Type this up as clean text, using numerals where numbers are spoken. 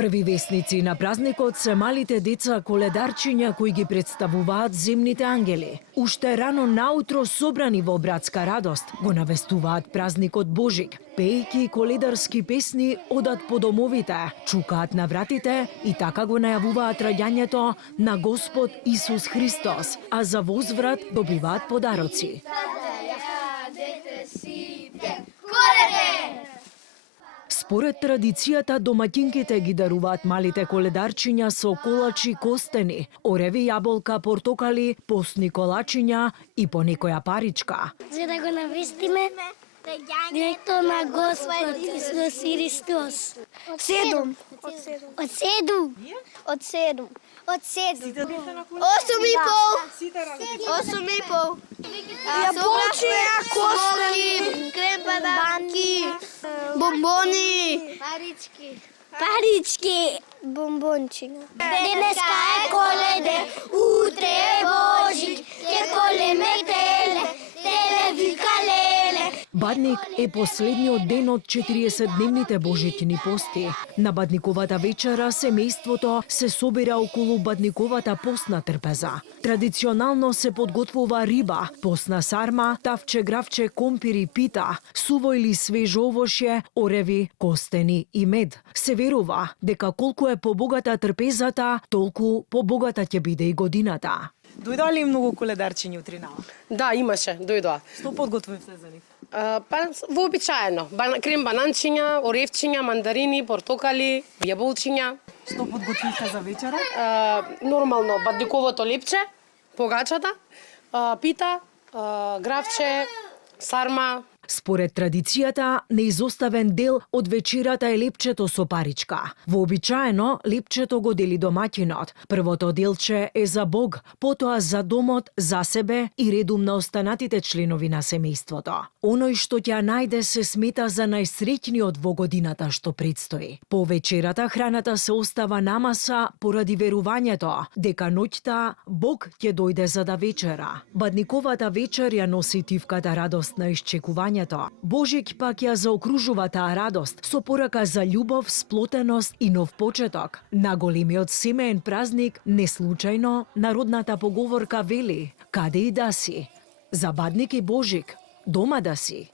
Први весници на празникот се малите деца коледарчиња кои ги представуваат земните ангели. Уште рано наутро собрани во братска радост го навестуваат празникот Божик. Пејки коледарски песни одат по домовите, чукаат на вратите и така го најавуваат раѓањето на Господ Исус Христос, а за возврат добиваат подароци. Според традицијата, домаќинките ги даруваат малите коледарчиња со колачи костени, ореви, јаболка, портокали, постни колачиња и по некоја паричка. За да го навестиме директно на Господ Исус Христос. Од 7. Од 7. Од 7. Од 7. 8,5. Јаболчиња, костени, крем баданки, бомбони, парички, бомбончиња. Денеска е Коледе, утре е Божик, ке колеме теле, теле вика леле. Бадник е последниот ден од 40-дневните божитни пости. На бадниковата вечера семејството се собира околу бадниковата постна трпеза. Традиционално се подготвува риба, постна сарма, тавче, гравче, компир и пита, суво или свежо овошје, ореви, костени и мед. Се верува дека колку е побогата трпезата, толку побогата ќе биде и годината. Дојдоа ли многу коледарчиња утринава? Да, имаше, дојдоа. Што подготвивте за нив? Вообичаено. Крем бананчиња, оревчиња, мандарини, портокали, јаболчиња. Што подготвивте за вечера? Нормално, бадниковото лепче, погачата, пита, гравче, сарма. Според традицијата, неизоставен дел од вечерата е лепчето со паричка. Вообичаено, лепчето го дели домаќинот. Првото делче е за Бог, потоа за домот, за себе и редум на останатите членови на семејството. Оној што ќе најде се смета за најсреќниот во годината што предстои. По вечерата храната се остава на маса поради верувањето дека ноќта Бог ќе дојде за да вечера. Бадниковата вечер ја носи тивката радост на исчекување. Божик пак ја заокружува таа радост со порака за љубов, сплотеност и нов почеток. На големиот семеен празник, неслучајно, народната поговорка вели: каде и да си, за Бадник и Божик, дома да си.